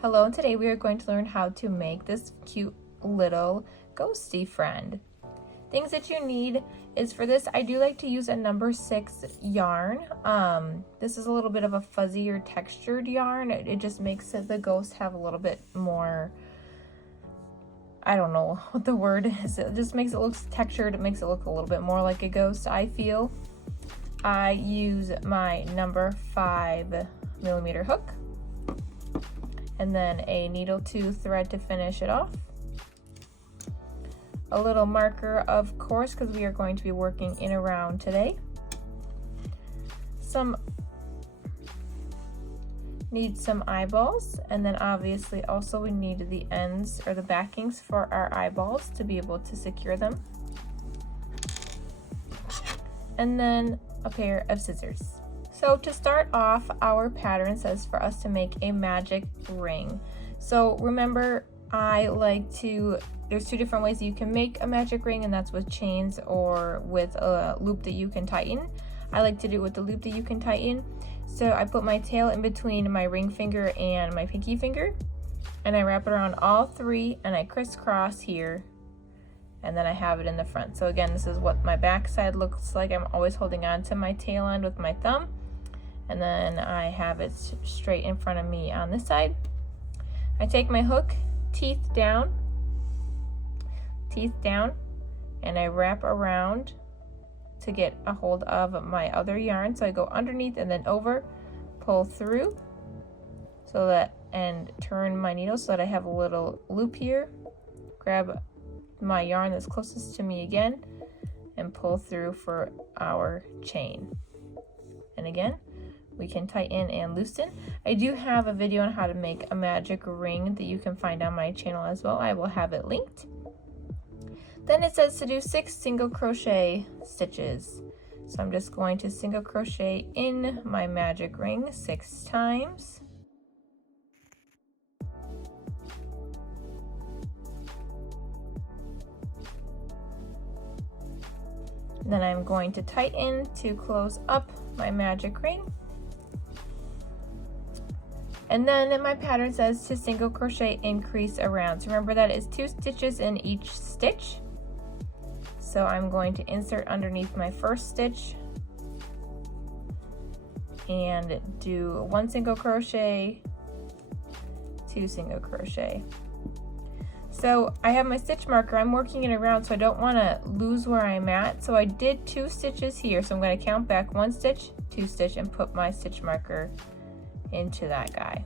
Hello, and today we are going to learn how to make this cute little ghosty friend. Things that you need is for this, I do like to use a number 6 yarn. This is a little bit of a fuzzier textured yarn. It just makes the ghost have a little bit more, I don't know what the word is. It just makes it look textured. It makes it look a little bit more like a ghost, I feel. I use my number 5mm hook, and then a needle to thread to finish it off. A little marker, of course, because we are going to be working in a round today. Need some eyeballs, and then obviously also we need the ends or the backings for our eyeballs to be able to secure them. And then a pair of scissors. So to start off, our pattern says for us to make a magic ring. So remember, there's 2 different ways that you can make a magic ring, and that's with chains or with a loop that you can tighten. I like to do it with the loop that you can tighten. So I put my tail in between my ring finger and my pinky finger, and I wrap it around all 3, and I crisscross here, and then I have it in the front. So again, this is what my back side looks like. I'm always holding on to my tail end with my thumb, and then I have it straight in front of me on this side. I take my hook, teeth down, and I wrap around to get a hold of my other yarn. So I go underneath and then over, pull through, and turn my needle so that I have a little loop here. Grab my yarn that's closest to me again and pull through for our chain. And again, we can tighten and loosen. I do have a video on how to make a magic ring that you can find on my channel as well. I will have it linked. Then it says to do 6 single crochet stitches. So I'm just going to single crochet in my magic ring 6 times. Then I'm going to tighten to close up my magic ring. And then my pattern says to single crochet increase around. So remember that is 2 stitches in each stitch. So I'm going to insert underneath my first stitch and do 1 single crochet, 2 single crochet. So I have my stitch marker. I'm working it around, so I don't want to lose where I'm at. So I did 2 stitches here. So I'm going to count back 1 stitch, 2 stitch, and put my stitch marker into that guy.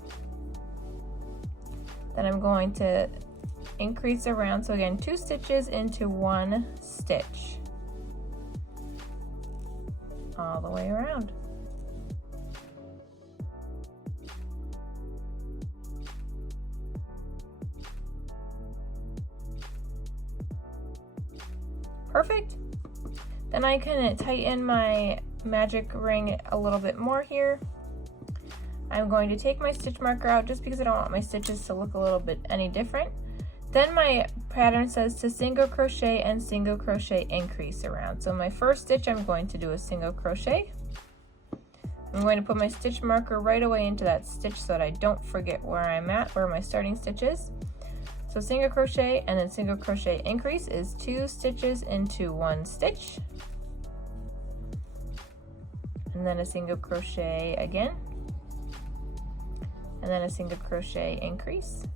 Then I'm going to increase around. So again, 2 stitches into 1 stitch all the way around. Perfect. Then I can tighten my magic ring a little bit more here. I'm going to take my stitch marker out just because I don't want my stitches to look a little bit any different. Then my pattern says to single crochet and single crochet increase around. So my first stitch, I'm going to do a single crochet. I'm going to put my stitch marker right away into that stitch so that I don't forget where I'm at, where my starting stitch is. So single crochet and then single crochet increase is 2 stitches into 1 stitch. And then a single crochet again. And then a single crochet increase.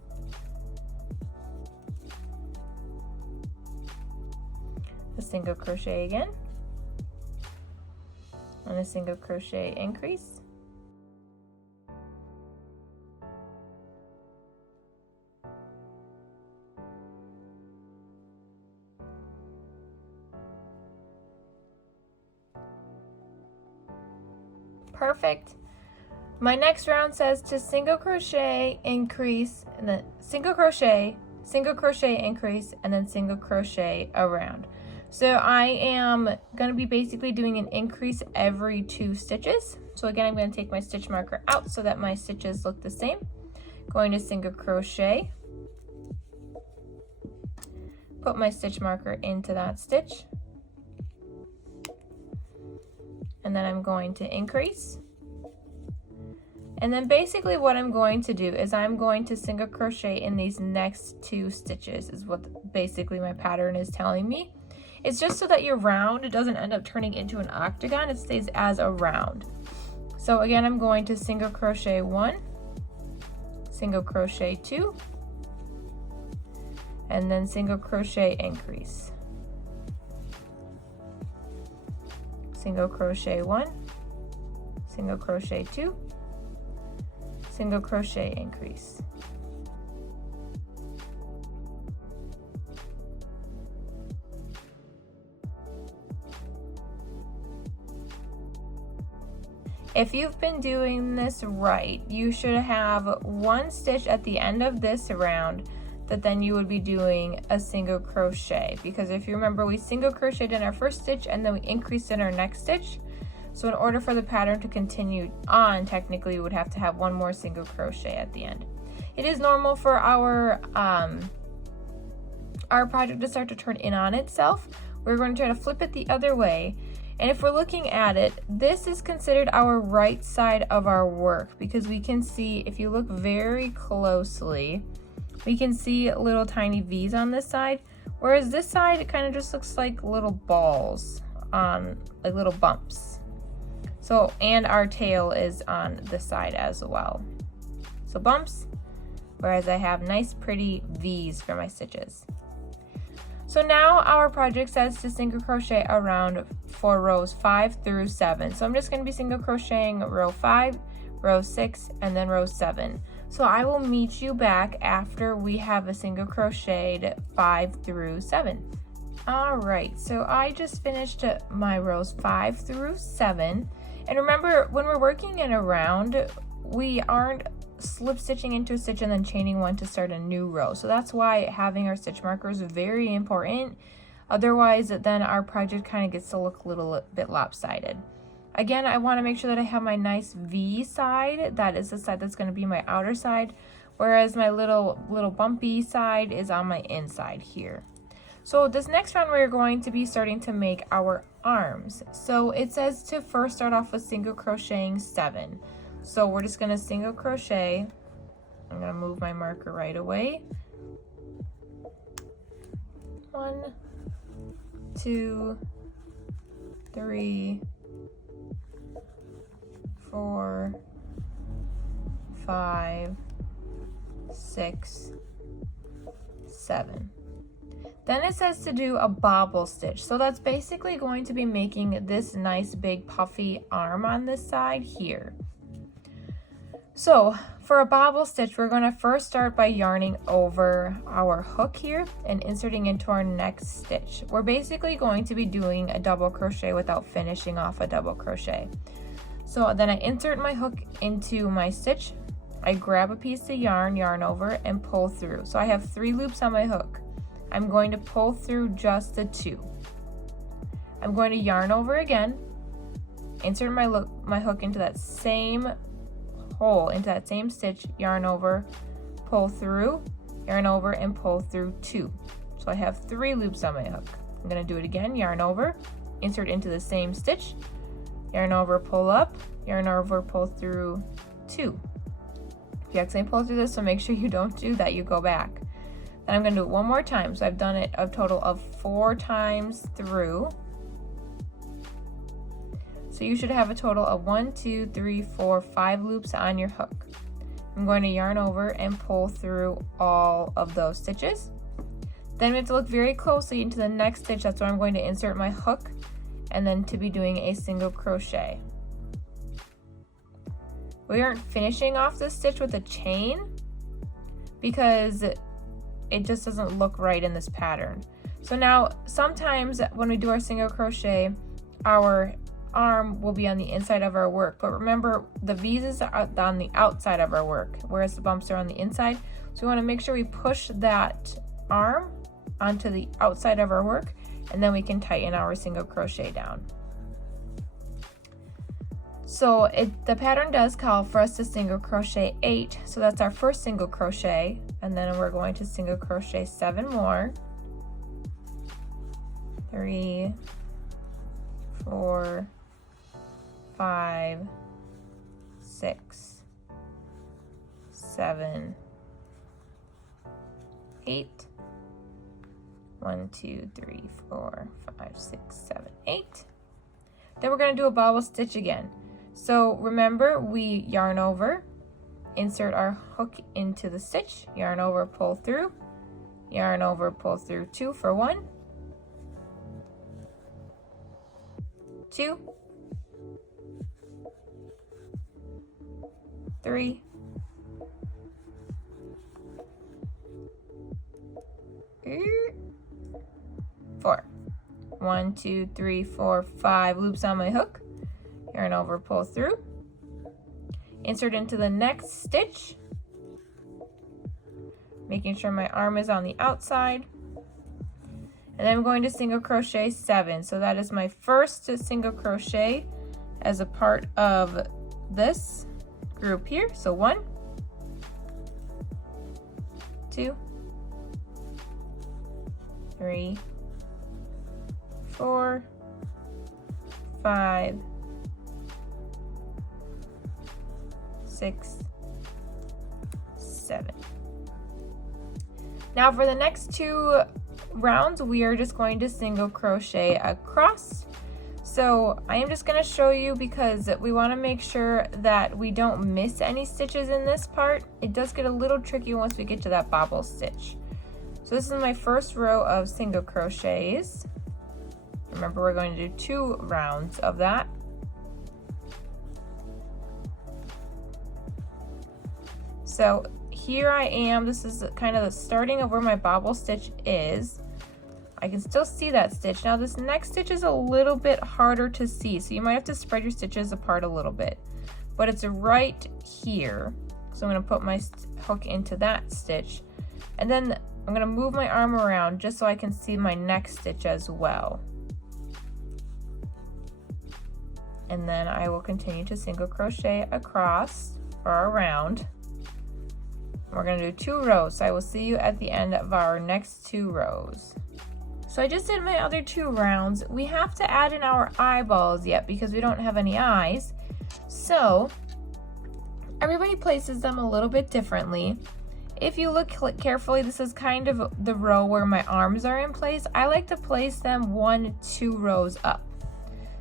A single crochet again. And a single crochet increase. Perfect. My next round says to single crochet, increase, and then single crochet, increase, and then single crochet around. So I am going to be basically doing an increase every 2 stitches. So again, I'm going to take my stitch marker out so that my stitches look the same. Going to single crochet, put my stitch marker into that stitch, and then I'm going to increase, And then basically what I'm going to do is I'm going to single crochet in these next 2 stitches is what basically my pattern is telling me. It's just so that your round, it doesn't end up turning into an octagon, it stays as a round. So again, I'm going to single crochet 1, single crochet 2, and then single crochet increase. Single crochet 1, single crochet 2, single crochet increase. If you've been doing this right, you should have 1 stitch at the end of this round that then you would be doing a single crochet, because if you remember, we single crocheted in our first stitch and then we increased in our next stitch. So in order for the pattern to continue on, technically you would have to have 1 more single crochet at the end. It is normal for our project to start to turn in on itself. We're going to try to flip it the other way. And if we're looking at it, this is considered our right side of our work, because we can see, if you look very closely, we can see little tiny V's on this side, whereas this side, it kind of just looks like little balls on, like little bumps. So, and our tail is on this side as well. So bumps, whereas I have nice pretty V's for my stitches. So now our project says to single crochet around for rows 5 through 7. So I'm just going to be single crocheting row 5, row 6, and then row 7. So I will meet you back after we have a single crocheted 5 through 7. Alright, so I just finished my rows 5 through 7. And remember, when we're working in a round, we aren't slip stitching into a stitch and then chaining 1 to start a new row. So that's why having our stitch markers is very important. Otherwise, then our project kind of gets to look a little bit lopsided. Again, I want to make sure that I have my nice V side. That is the side that's going to be my outer side, whereas my little bumpy side is on my inside here. So this next round, we're going to be starting to make our arms. So it says to first start off with single crocheting 7. So we're just going to single crochet. I'm going to move my marker right away. 1, 2, 3, 4, 5, 6, 7. Then it says to do a bobble stitch. So that's basically going to be making this nice big puffy arm on this side here. So for a bobble stitch, we're going to first start by yarning over our hook here and inserting into our next stitch. We're basically going to be doing a double crochet without finishing off a double crochet. So then I insert my hook into my stitch. I grab a piece of yarn, yarn over, and pull through. So I have 3 loops on my hook. I'm going to pull through just the 2. I'm going to yarn over again, insert my hook into that same hole, into that same stitch, yarn over, pull through, yarn over, and pull through 2. So I have 3 loops on my hook. I'm going to do it again, yarn over, insert into the same stitch, yarn over, pull up, yarn over, pull through 2. If you accidentally pull through this, so make sure you don't do that, you go back. Then I'm going to do it one more time. So I've done it a total of 4 times through. So you should have a total of 1, 2, 3, 4, 5 loops on your hook. I'm going to yarn over and pull through all of those stitches. Then we have to look very closely into the next stitch. That's where I'm going to insert my hook and then to be doing a single crochet. We aren't finishing off this stitch with a chain because it just doesn't look right in this pattern. So now sometimes when we do our single crochet, our arm will be on the inside of our work, but remember the V's are on the outside of our work, whereas the bumps are on the inside. So we want to make sure we push that arm onto the outside of our work, and then we can tighten our single crochet down. So the pattern does call for us to single crochet 8, so that's our first single crochet, and then we're going to single crochet 7 more. 3, 4, 5, 6, 7, 8. 1, 2, 3, 4, 5, 6, 7, 8. Then we're going to do a bobble stitch again. So remember, we yarn over, insert our hook into the stitch, yarn over, pull through, yarn over, pull through 2 for 1, 2, 3, 4. 1, 2, 3, 4, 5 loops on my hook, yarn over, pull through, insert into the next stitch, making sure my arm is on the outside, and then I'm going to single crochet 7. So that is my first single crochet as a part of this group here. So 1, 2, 3, 4, 5, 6, 7. Now for the next 2 rounds, we are just going to single crochet across. So I am just going to show you because we want to make sure that we don't miss any stitches in this part. It does get a little tricky once we get to that bobble stitch. So this is my first row of single crochets. Remember, we're going to do 2 rounds of that. So here I am, this is kind of the starting of where my bobble stitch is. I can still see that stitch. Now this next stitch is a little bit harder to see, so you might have to spread your stitches apart a little bit. But it's right here. So I'm going to put my hook into that stitch. And then I'm going to move my arm around just so I can see my next stitch as well. And then I will continue to single crochet across for our round. We're going to do 2 rows, so I will see you at the end of our next 2 rows. So I just did my other 2 rounds. We have to add in our eyeballs yet because we don't have any eyes. So everybody places them a little bit differently. If you look carefully, this is kind of the row where my arms are in place. I like to place them 1, 2 rows up.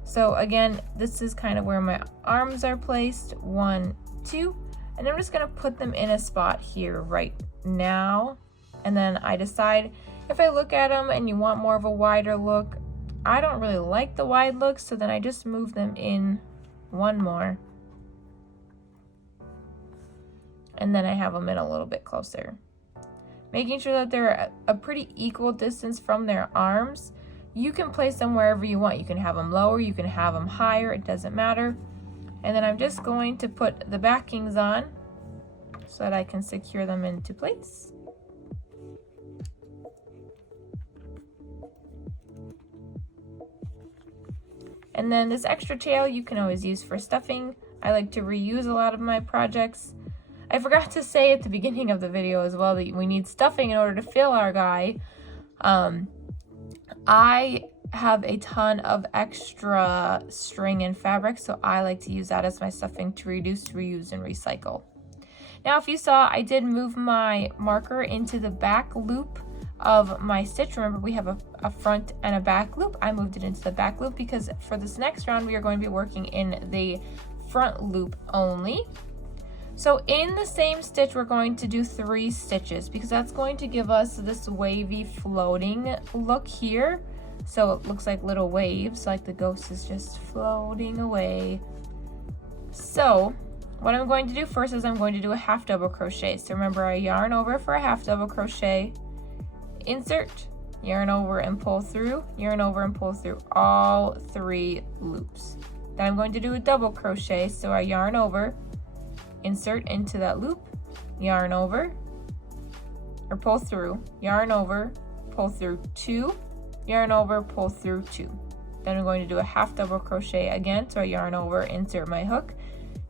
So again, this is kind of where my arms are placed, 1, 2, and I'm just going to put them in a spot here right now. And then I decide if I look at them and you want more of a wider look. I don't really like the wide look, so then I just move them in 1 more. And then I have them in a little bit closer. Making sure that they're a pretty equal distance from their arms. You can place them wherever you want. You can have them lower, you can have them higher, it doesn't matter. And then I'm just going to put the backings on so that I can secure them into place. And then this extra tail you can always use for stuffing. I like to reuse a lot of my projects. I forgot to say at the beginning of the video as well that we need stuffing in order to fill our guy. I have a ton of extra string and fabric, so I like to use that as my stuffing to reduce, reuse, and recycle. Now, if you saw, I did move my marker into the back loop of my stitch. Remember, we have a front and a back loop. I moved it into the back loop because for this next round, we are going to be working in the front loop only. So in the same stitch, we're going to do 3 stitches because that's going to give us this wavy floating look here. So it looks like little waves, like the ghost is just floating away. So what I'm going to do first is I'm going to do a half double crochet. So remember, I yarn over for a half double crochet, insert, yarn over and pull through, yarn over and pull through all 3 loops. Then I'm going to do a double crochet. So I yarn over, insert into that loop, yarn over, or pull through, yarn over, pull through 2, yarn over, pull through 2. Then I'm going to do a half double crochet again. So I yarn over, insert my hook,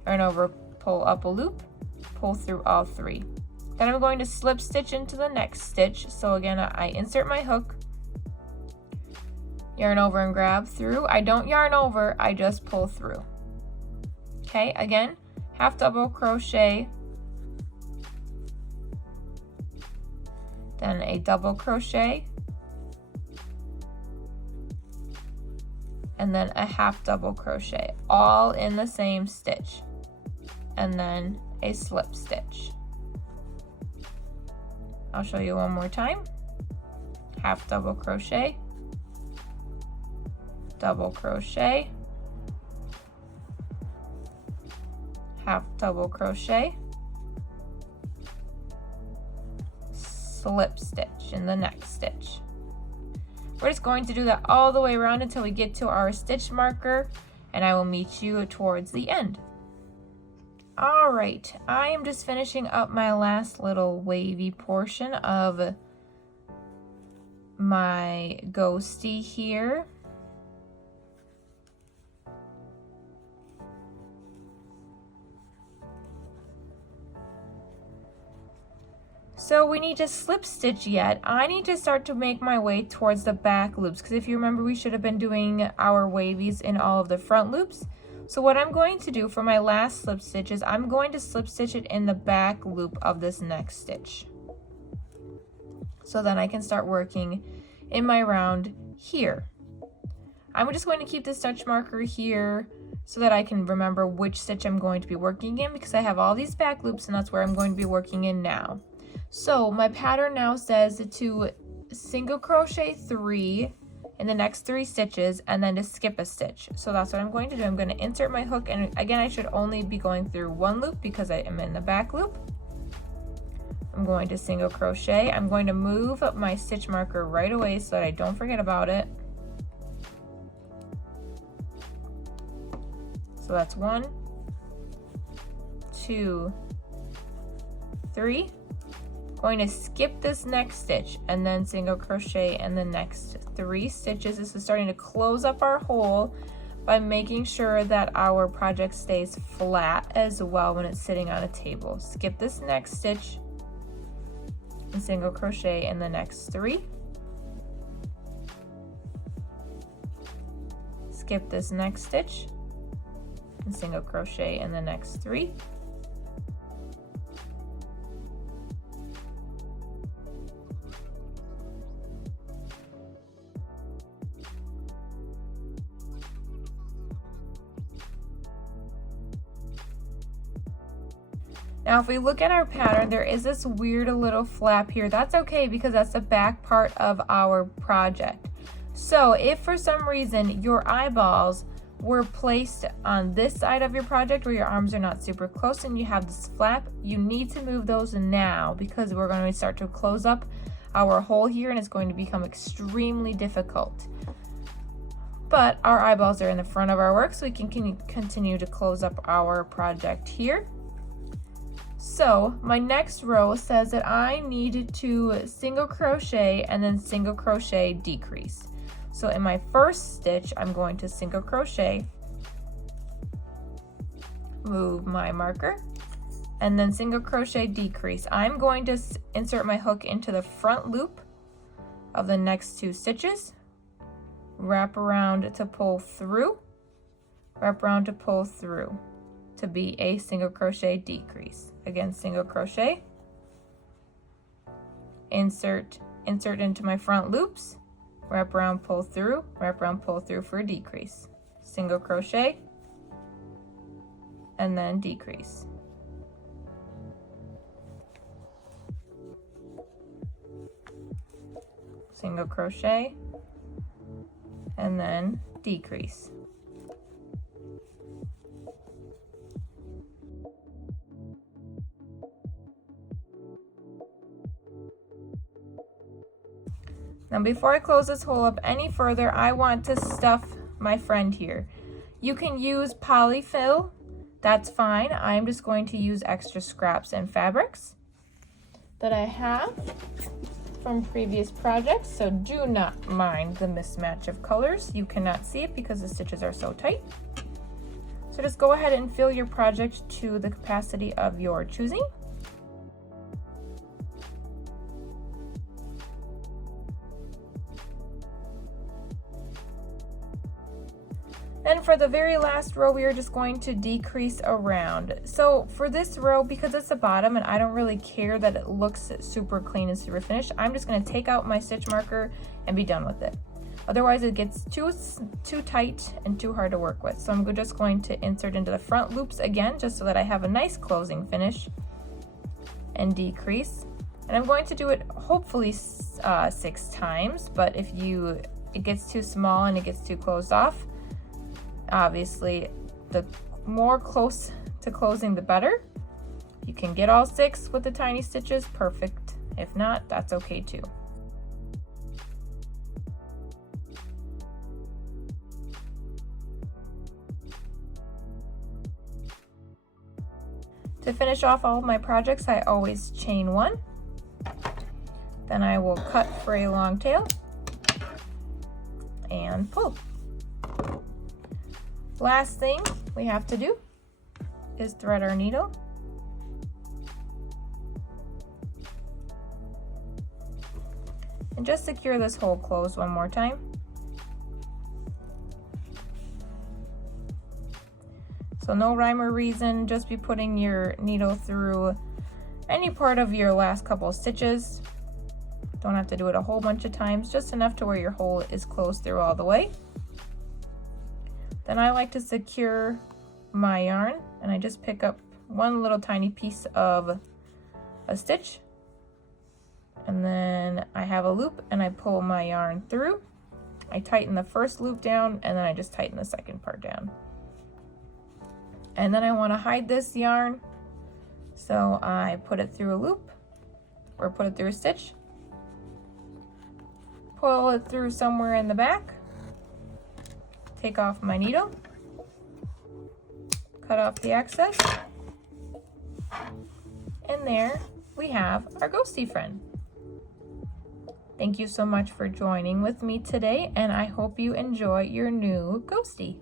yarn over, pull up a loop, pull through all 3. Then I'm going to slip stitch into the next stitch. So again, I insert my hook, yarn over and grab through. I don't yarn over, I just pull through. Okay, again, half double crochet, then a double crochet, and then a half double crochet, all in the same stitch, and then a slip stitch. I'll show you one more time. Half double crochet, double crochet, half double crochet, slip stitch in the next stitch. We're just going to do that all the way around until we get to our stitch marker, and I will meet you towards the end. All right, I am just finishing up my last little wavy portion of my ghosty here. So we need to slip stitch yet. I need to start to make my way towards the back loops, because if you remember, we should have been doing our wavies in all of the front loops. So what I'm going to do for my last slip stitch is I'm going to slip stitch it in the back loop of this next stitch. So then I can start working in my round here. I'm just going to keep the stitch marker here so that I can remember which stitch I'm going to be working in, because I have all these back loops and that's where I'm going to be working in now. So my pattern now says to single crochet 3 in the next 3 stitches and then to skip a stitch. So that's what I'm going to do. I'm going to insert my hook, and again I should only be going through one loop because I am in the back loop. I'm going to single crochet. I'm going to move my stitch marker right away so that I don't forget about it. So that's 1, 2, 3. Going to skip this next stitch and then single crochet in the next 3 stitches. This is starting to close up our hole by making sure that our project stays flat as well when it's sitting on a table. Skip this next stitch and single crochet in the next 3. Skip this next stitch and single crochet in the next 3. Now if we look at our pattern, there is this weird little flap here. That's okay because that's the back part of our project. So if for some reason your eyeballs were placed on this side of your project where your arms are not super close and you have this flap, you need to move those now, because we're going to start to close up our hole here and it's going to become extremely difficult. But our eyeballs are in the front of our work, so we can continue to close up our project here. So my next row says that I need to single crochet and then single crochet decrease. So in my first stitch, I'm going to single crochet, move my marker, and then single crochet decrease. I'm going to insert my hook into the front loop of the next 2 stitches, wrap around to pull through, wrap around to pull through to be a single crochet decrease. Again, single crochet, insert into my front loops, wrap around, pull through, wrap around, pull through for a decrease. Single crochet, and then decrease. Single crochet, and then decrease. Now before I close this hole up any further, I want to stuff my friend here. You can use polyfill, that's fine. I'm just going to use extra scraps and fabrics that I have from previous projects, so do not mind the mismatch of colors. You cannot see it because the stitches are so tight. So just go ahead and fill your project to the capacity of your choosing. Then for the very last row, we are just going to decrease around. So for this row, because it's the bottom and I don't really care that it looks super clean and super finished, I'm just going to take out my stitch marker and be done with it. Otherwise it gets too tight and too hard to work with. So I'm just going to insert into the front loops again, just so that I have a nice closing finish, and decrease. And I'm going to do it hopefully 6 times, but if it gets too small and it gets too closed off, obviously the more close to closing the better. You can get all 6 with the tiny stitches, perfect. If not, that's okay too. To finish off all of my projects, I always chain 1. Then I will cut for a long tail and pull. Last thing we have to do is thread our needle. And just secure this hole closed one more time. So no rhyme or reason, just be putting your needle through any part of your last couple of stitches. Don't have to do it a whole bunch of times, just enough to where your hole is closed through all the way. Then I like to secure my yarn, and I just pick up one little tiny piece of a stitch, and then I have a loop and I pull my yarn through. I tighten the first loop down and then I just tighten the second part down. And then I want to hide this yarn, so I put it through a loop, or put it through a stitch, pull it through somewhere in the back, take off my needle, cut off the excess, and there we have our ghosty friend. Thank you so much for joining with me today, and I hope you enjoy your new ghosty.